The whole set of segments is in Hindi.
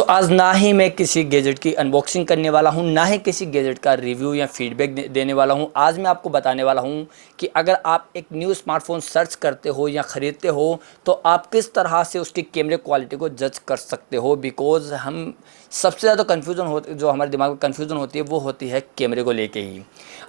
आज ना ही मैं किसी गैजेट की अनबॉक्सिंग करने वाला हूँ, ना ही किसी गैजेट का रिव्यू या फीडबैक देने वाला हूँ। आज मैं आपको बताने वाला हूँ कि अगर आप एक न्यू स्मार्टफ़ोन सर्च करते हो या ख़रीदते हो, तो आप किस तरह से उसकी कैमरे क्वालिटी को जज कर सकते हो। बिकॉज़ हम सबसे ज़्यादा कन्फ्यूज़न जो हमारे दिमाग में कन्फ्यूज़न होती है, वो होती है कैमरे को लेके ही।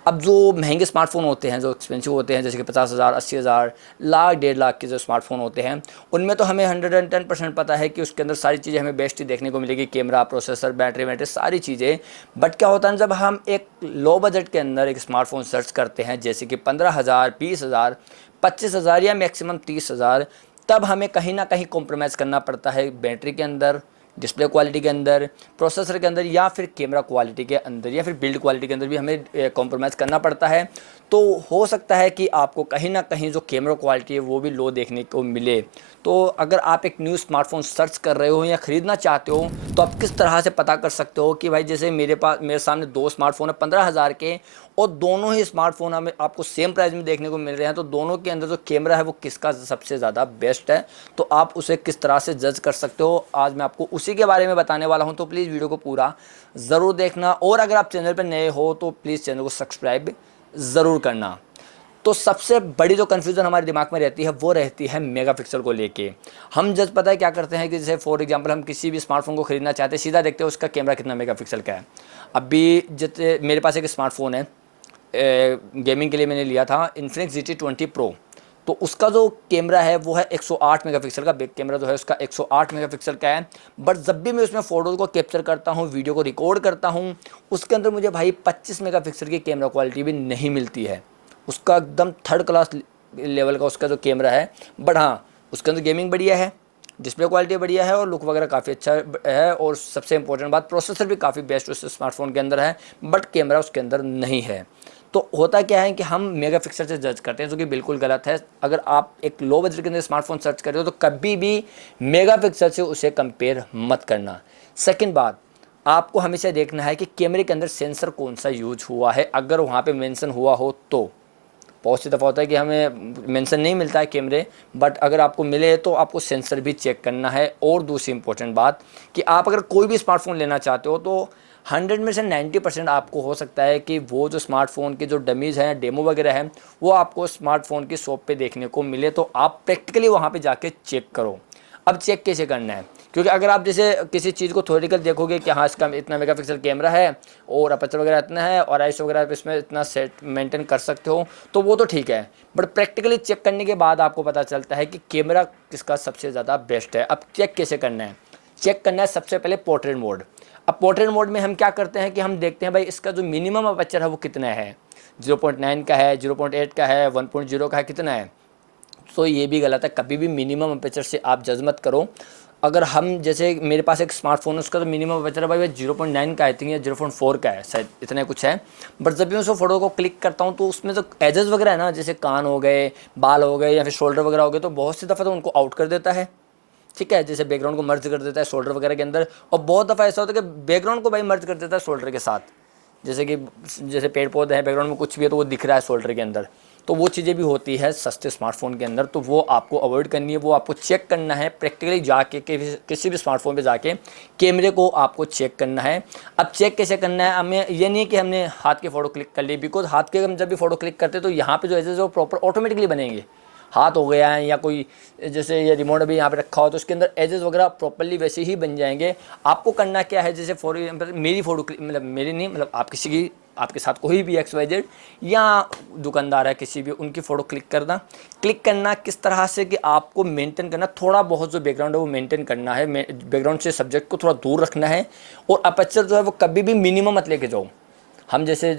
अब जो महंगे स्मार्टफ़ोन होते हैं, जो एक्सपेंसिव होते हैं, जैसे कि 50,000, 80,000, लाख, 1.5 लाख के जो स्मार्टफ़ोन होते हैं, उनमें तो हमें 110% पता है कि उसके अंदर सारी चीज़ें हमें बेस्ट ही देखने को मिलेगी, कैमरा, प्रोसेसर, बैटरी वैटरी सारी चीज़ें। बट क्या होता है जब हम एक लो बजट के अंदर एक स्मार्टफोन सर्च करते हैं, जैसे कि 15,000, 20,000, 25,000 या मैक्सिमम 30,000, तब हमें कहीं ना कहीं कॉम्प्रोमाइज़ करना पड़ता है बैटरी के अंदर, डिस्प्ले क्वालिटी के अंदर, प्रोसेसर के अंदर, या फिर कैमरा क्वालिटी के अंदर, या फिर बिल्ड क्वालिटी के अंदर भी हमें कॉम्प्रोमाइज़ करना पड़ता है। तो हो सकता है कि आपको कहीं ना कहीं जो कैमरा क्वालिटी है वो भी लो देखने को मिले। तो अगर आप एक न्यू स्मार्टफोन सर्च कर रहे हो या ख़रीदना चाहते हो, तो आप किस तरह से पता कर सकते हो कि भाई, जैसे मेरे सामने दो स्मार्टफोन है 15,000 के, और दोनों ही स्मार्टफोन हमें आपको सेम प्राइस में देखने को मिल रहे हैं, तो दोनों के अंदर जो कैमरा है वो किसका सबसे ज़्यादा बेस्ट है, तो आप उसे किस तरह से जज कर सकते हो। आज मैं आपको उसी के बारे में बताने वाला हूँ, तो प्लीज़ वीडियो को पूरा ज़रूर देखना। और अगर आप चैनल पर नए हो तो प्लीज़ चैनल को सब्सक्राइब ज़रूर करना। तो सबसे बड़ी जो कन्फ्यूज़न हमारे दिमाग में रहती है वो रहती है मेगापिक्सल को लेके। हम जज पता है क्या करते हैं कि जैसे फॉर एग्जांपल हम किसी भी स्मार्टफोन को खरीदना चाहते हैं, सीधा देखते हैं उसका कैमरा कितना मेगापिक्सल का है। अभी जैसे मेरे पास एक स्मार्टफोन है, गेमिंग के लिए मैंने लिया था इन्फिनिक्स GT20 प्रो। तो उसका जो कैमरा है वो है 108 मेगापिक्सल का। बैक कैमरा जो है उसका 108 मेगापिक्सल का है। बट जब भी मैं उसमें फ़ोटो को कैप्चर करता हूँ, वीडियो को रिकॉर्ड करता हूँ, उसके अंदर मुझे भाई 25 मेगापिक्सल की कैमरा क्वालिटी भी नहीं मिलती है। उसका एकदम थर्ड क्लास लेवल का उसका जो कैमरा है। बट हाँ, उसके अंदर गेमिंग बढ़िया है, डिस्प्ले क्वालिटी बढ़िया है, और लुक वगैरह काफ़ी अच्छा है, और सबसे इंपॉर्टेंट बात, प्रोसेसर भी काफ़ी बेस्ट उस स्मार्टफोन के अंदर है। बट कैमरा उसके अंदर नहीं है। तो होता क्या है कि हम मेगापिक्सल से जज करते हैं, जो कि बिल्कुल गलत है। अगर आप एक लो बजट के अंदर स्मार्टफोन सर्च कर रहे हो, तो कभी भी मेगापिक्सल से उसे कंपेयर मत करना। सेकंड बात, आपको हमेशा देखना है कि कैमरे के अंदर सेंसर कौन सा यूज हुआ है। अगर वहाँ पे मेंशन हुआ हो तो बहुत सी दफ़ा होता है कि हमें मेंशन नहीं मिलता है कैमरे, बट अगर आपको मिले तो आपको सेंसर भी चेक करना है। और दूसरी इंपॉर्टेंट बात कि आप अगर कोई भी स्मार्टफोन लेना चाहते हो, तो 100 में से 90% आपको हो सकता है कि वो जो स्मार्टफोन के जो डमीज़ हैं, डेमो वगैरह हैं, वो आपको स्मार्टफोन की शॉप पे देखने को मिले। तो आप प्रैक्टिकली वहाँ पे जाके चेक करो। अब चेक कैसे करना है, क्योंकि अगर आप जैसे किसी चीज़ को थ्योरेटिकल देखोगे कि हाँ इसका इतना मेगापिक्सल कैमरा है और अपर्चर वगैरह इतना है और आईएसओ वगैरह इसमें इतना सेट मेंटेन कर सकते हो, तो वो तो ठीक है। बट प्रैक्टिकली चेक करने के बाद आपको पता चलता है कि कैमरा किसका सबसे ज़्यादा बेस्ट है। अब चेक कैसे करना है? चेक करना है सबसे पहले पोर्ट्रेट मोड। अब पोर्ट्रेट मोड में हम क्या करते हैं कि हम देखते हैं भाई इसका जो मिनिमम अपर्चर है वो कितना है। 0.9 का है, 0.8 का है, 1.0 का है, कितना है। तो ये भी गलत है, कभी भी मिनिमम अपर्चर से आप जज मत करो। अगर हम जैसे मेरे पास एक स्मार्टफोन है, उसका तो मिनिमम अपर्चर है भाई 0.9 का आई थिंक, या 0.4 का है शायद, इतना कुछ है। बट जब भी मैं उस फोटो को क्लिक करता हूँ, तो उसमें जो एजेस वगैरह है ना, जैसे कान हो गए, बाल हो गए, या फिर शोल्डर वगैरह हो गए, तो बहुत सी दफ़ा तो उनको आउट कर देता है। ठीक है, जैसे बैकग्राउंड को मर्ज कर देता है शोल्डर वगैरह के अंदर। और बहुत दफ़ा ऐसा होता है कि बैकग्राउंड को भाई मर्ज कर देता है शोल्डर के साथ। जैसे कि जैसे पेड़ पौधे हैं, बैकग्राउंड में कुछ भी है तो वो दिख रहा है शोल्डर के अंदर। तो वो चीज़ें भी होती है सस्ते स्मार्टफोन के अंदर, तो वो आपको अवॉइड करनी है। वो आपको चेक करना है प्रैक्टिकली जाके, किसी भी स्मार्टफोन पे जाके कैमरे को आपको चेक करना है। अब चेक कैसे करना है, हमें ये नहीं है कि हमने हाथ के फ़ोटो क्लिक कर ली, बिकॉज हाथ के हम जब भी फ़ोटो क्लिक करते हैं तो यहाँ पे जो एजेस है वो प्रॉपर ऑटोमेटिकली बनेंगे। हाथ हो गया है या कोई, जैसे ये रिमोट अभी यहाँ पे रखा हो, तो उसके अंदर एजेस वगैरह प्रॉपर्ली वैसे ही बन जाएंगे। आपको करना क्या है, जैसे फॉर एग्जाम्पल मेरी फ़ोटो मतलब मेरी नहीं, मतलब आप किसी की, आपके साथ कोई भी XYZ या दुकानदार है किसी भी, उनकी फ़ोटो क्लिक करना। क्लिक करना किस तरह से कि आपको मेंटेन करना, थोड़ा बहुत जो बैकग्राउंड है वो मेंटेन करना है, बैकग्राउंड से सब्जेक्ट को थोड़ा दूर रखना है। और अपर्चर जो है वो कभी भी मिनिमम मत लेके जाओ। हम जैसे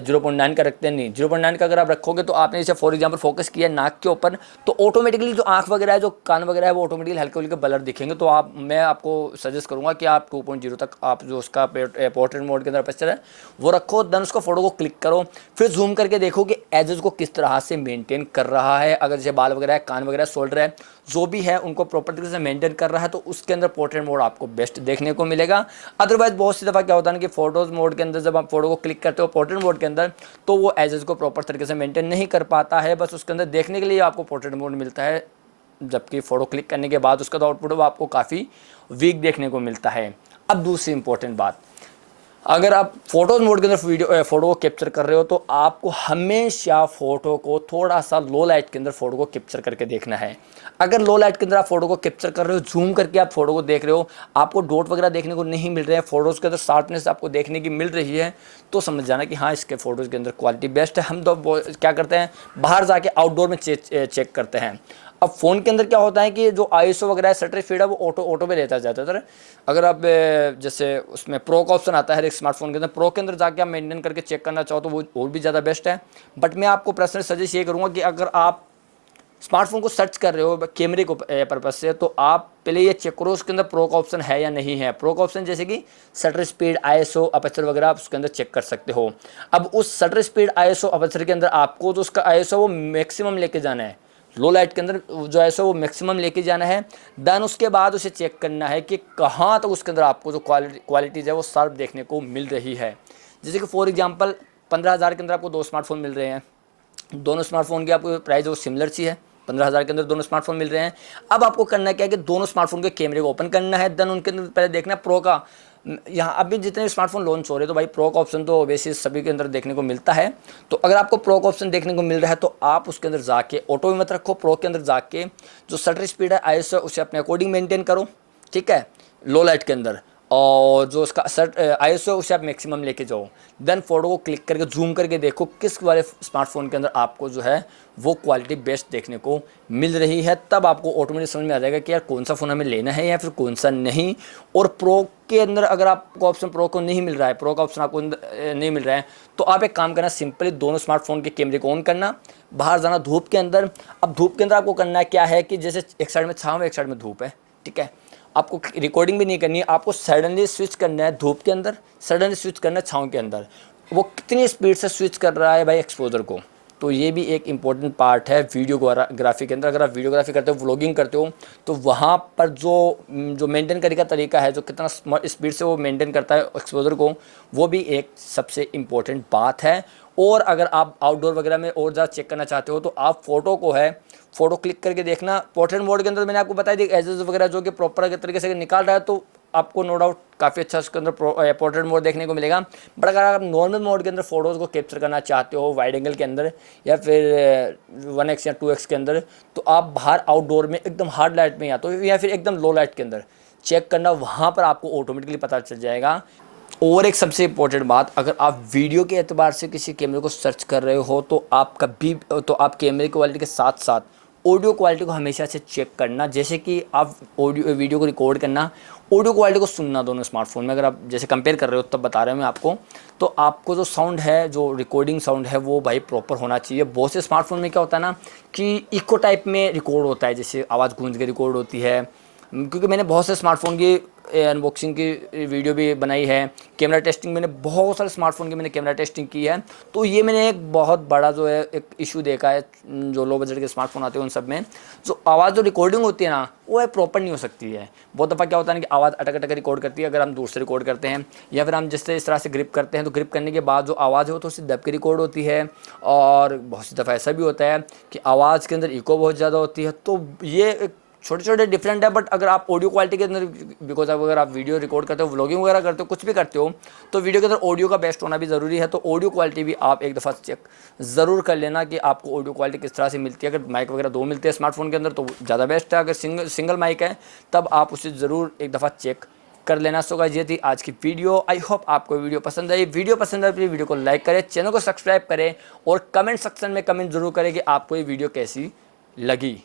0.9 का रखते हैं, नहीं, 0.9 का अगर आप रखोगे तो आपने जैसे फॉर एग्जांपल फोकस किया नाक के ऊपर, तो ऑटोमेटिकली जो आंख वगैरह है, जो कान वगैरह है, वो ऑटोमेटिकली हल्के हल्के ब्लर दिखेंगे। तो मैं आपको सजेस्ट करूंगा कि आप 2.0 तक आप जो उसका पोर्ट्रेट मोड के अंदर पिक्चर है वो रखो। देन उसको फोटो को क्लिक करो, फिर जूम करके देखो कि एजेस को किस तरह से मेंटेन कर रहा है। अगर जैसे बाल वगैरह है, कान वगैरह, शोल्डर है, जो भी है उनको प्रॉपर तरीके से मेंटेन कर रहा है, तो उसके अंदर पोर्ट्रेट मोड आपको बेस्ट देखने को मिलेगा। अदरवाइज बहुत सी दफ़ा क्या होता है ना कि फोटोज़ मोड के अंदर जब आप फोटो को क्लिक करते हो पोर्ट्रेट मोड के अंदर, तो वो एजेस को प्रॉपर तरीके से मेंटेन नहीं कर पाता है। बस उसके अंदर देखने के लिए आपको पोर्ट्रेट मोड मिलता है, जबकि फ़ोटो क्लिक करने के बाद उसका तो आउटपुट वो आपको काफ़ी वीक देखने को मिलता है। अब दूसरी इंपॉर्टेंट बात, अगर आप फोटोज मोड के अंदर फोटो को कैप्चर कर रहे हो तो आपको हमेशा फोटो को थोड़ा सा लो लाइट के अंदर फोटो को कैप्चर करके देखना है। अगर लो लाइट के अंदर आप फोटो को कैप्चर कर रहे हो, जूम करके आप फोटो को देख रहे हो, आपको डॉट वगैरह देखने को नहीं मिल रहे हैं, फोटोज़ के अंदर शार्पनेस आपको देखने की मिल रही है, तो समझ जाना कि हाँ इसके फोटोज़ के अंदर क्वालिटी बेस्ट है। हम तो क्या करते हैं, बाहर जाके आउटडोर में चेक करते हैं। अब फ़ोन के अंदर क्या होता है कि जो आईएसओ वगैरह है, शटर स्पीड है, वो ऑटो पे रहता है ज़्यादातर। अगर आप जैसे उसमें प्रो का ऑप्शन आता है हर एक स्मार्टफोन के अंदर, प्रो के अंदर जाके आप मेंटेन करके चेक करना चाहो तो वो और भी ज़्यादा बेस्ट है। बट मैं आपको पर्सनली सजेस्ट ये करूँगा कि अगर आप स्मार्टफोन को सर्च कर रहे हो कैमरे को पर्पज़ से, तो आप पहले ये चेक करो उसके अंदर प्रो का ऑप्शन है या नहीं है। प्रो का ऑप्शन जैसे कि शटर स्पीड, आईएसओ, अपर्चर वगैरह आप उसके अंदर चेक कर सकते हो। अब उस शटर स्पीड, आईएसओ, अपर्चर के अंदर आपको जो उसका आईएसओ वो मैक्सिमम लेके जाना है, लो लाइट के अंदर जो आईएसओ वो मैक्सिमम लेके जाना है। देन उसके बाद उसे चेक करना है कि कहाँ तक उसके अंदर आपको जो क्वालिटीज़ है वो शार्प देखने को मिल रही है। जैसे कि फॉर एग्जांपल 15,000 के अंदर आपको 2 स्मार्टफोन मिल रहे हैं, दोनों स्मार्टफोन की आपको प्राइस वो सिमिलर सी है, 15,000 के अंदर दोनों स्मार्टफोन मिल रहे हैं। अब आपको करना क्या है कि दोनों स्मार्टफोन के कैमरे को ओपन करना है, देन उनके अंदर पहले देखना है प्रो का। यहाँ अभी जितने स्मार्टफोन लॉन्च हो रहे हैं तो भाई प्रो का ऑप्शन तो वैसे सभी के अंदर देखने को मिलता है। तो अगर आपको प्रो का ऑप्शन देखने को मिल रहा है तो आप उसके अंदर जाके ऑटो में मत रखो, प्रो के अंदर जाके जो शटर स्पीड है, आईएसओ, उसे अपने अकॉर्डिंग मेंटेन करो, ठीक है, लो लाइट के अंदर। और जो उसका आईएसओ उसे आप मैक्सिमम लेके जाओ। देन फोटो को क्लिक करके जूम करके देखो किस वाले स्मार्टफोन के अंदर आपको जो है वो क्वालिटी बेस्ट देखने को मिल रही है। तब आपको ऑटोमेटिक समझ में आ जाएगा कि यार कौन सा फ़ोन हमें लेना है या फिर कौन सा नहीं। और प्रो के अंदर अगर आपको ऑप्शन प्रो को नहीं मिल रहा है, प्रो का ऑप्शन आपको नहीं मिल रहा है, तो आप एक काम करना, सिंपली दोनों स्मार्टफोन के कैमरे को ऑन करना, बाहर जाना धूप के अंदर। अब धूप के अंदर आपको करना क्या है कि जैसे एक साइड में छाँव है, एक साइड में धूप है, ठीक है, आपको रिकॉर्डिंग भी नहीं करनी है, आपको सडनली स्विच करना है धूप के अंदर, सडनली स्विच करना है छाँव के अंदर। वो कितनी स्पीड से स्विच कर रहा है भाई एक्सपोजर को, तो ये भी एक इंपॉर्टेंट पार्ट है वीडियोग्राफी के अंदर। अगर आप वीडियोग्राफी करते हो, व्लॉगिंग करते हो, तो वहाँ पर जो मेंटेन करने का तरीका है, जो कितना स्पीड से वो मेंटेन करता है एक्सपोजर को, वो भी एक सबसे इम्पोर्टेंट बात है। और अगर आप आउटडोर वगैरह में और ज़्यादा चेक करना चाहते हो तो आप फ़ोटो को है, फ़ोटो क्लिक करके देखना। पोर्ट्रेट मोड के अंदर मैंने आपको बताया थी एजेस वगैरह जो कि प्रॉपर तरीके से निकाल रहा है, तो आपको नो डाउट काफ़ी अच्छा उसके अंदर पोर्ट्रेट मोड देखने को मिलेगा। बट अगर आप नॉर्मल मोड के अंदर फ़ोटोज़ को कैप्चर करना चाहते हो वाइड एंगल के अंदर या फिर 1x या 2x के अंदर, तो आप बाहर आउटडोर में एकदम हार्ड लाइट में या तो या फिर एकदम लो लाइट के अंदर चेक करना, वहाँ पर आपको ऑटोमेटिकली पता चल जाएगा। और एक सबसे इम्पोर्टेंट बात, अगर आप वीडियो के एतबार से किसी कैमरे को सर्च कर रहे हो तो आप आप कैमरे क्वालिटी के साथ साथ ऑडियो क्वालिटी को हमेशा से चेक करना। जैसे कि आप वीडियो को रिकॉर्ड करना, ऑडियो क्वालिटी को सुनना दोनों स्मार्टफोन में। अगर आप जैसे कंपेयर कर रहे हो तब बता रहे हो मैं आपको, तो आपको जो साउंड है, जो रिकॉर्डिंग साउंड है, वो भाई प्रॉपर होना चाहिए। बहुत से स्मार्टफोन में क्या होता है ना कि इको टाइप में रिकॉर्ड होता है, जैसे आवाज़ गूंज के रिकॉर्ड होती है। क्योंकि मैंने बहुत से स्मार्टफोन की अनबॉक्सिंग की वीडियो भी बनाई है, कैमरा टेस्टिंग, मैंने बहुत सारे स्मार्टफोन की मैंने कैमरा टेस्टिंग की है। तो ये मैंने एक बहुत बड़ा जो है एक इशू देखा है, जो लो बजट के स्मार्टफोन आते हैं उन सब में जो आवाज़ जो रिकॉर्डिंग होती है ना, वो है प्रॉपर नहीं हो सकती है। बहुत दफ़ा क्या होता है ना कि आवाज़ अटक अटक रिकॉर्ड करती है अगर हम दूर से रिकॉर्ड करते हैं, या फिर हम जिससे इस तरह से ग्रिप करते हैं, तो ग्रिप करने के बाद जो आवाज़ है वो थोड़ी सी दब के रिकॉर्ड होती है। और बहुत सी दफ़ा ऐसा भी होता है कि आवाज़ के अंदर इको बहुत ज़्यादा होती है। तो ये छोटे छोटे डिफरेंट है। बट अगर आप ऑडियो क्वालिटी के अंदर, बिकॉज अगर आप वीडियो रिकॉर्ड करते हो, व्लॉगिंग वगैरह करते हो, कुछ भी करते हो, तो वीडियो के अंदर ऑडियो का बेस्ट होना भी ज़रूरी है। तो ऑडियो क्वालिटी भी आप एक दफ़ा चेक ज़रूर कर लेना कि आपको ऑडियो क्वालिटी किस तरह से मिलती है। अगर माइक वगैरह दो मिलते हैं स्मार्टफोन के अंदर तो ज़्यादा बेस्ट है। अगर सिंगल माइक है तब आप उसे ज़रूर एक दफ़ा चेक कर लेना। सो गाइस, ये थी आज की वीडियो। आई होप आपको वीडियो पसंद आई। वीडियो पसंद आए, वीडियो को लाइक करें, चैनल को सब्सक्राइब करें और कमेंट सेक्शन में कमेंट जरूर करें कि आपको ये वीडियो कैसी लगी।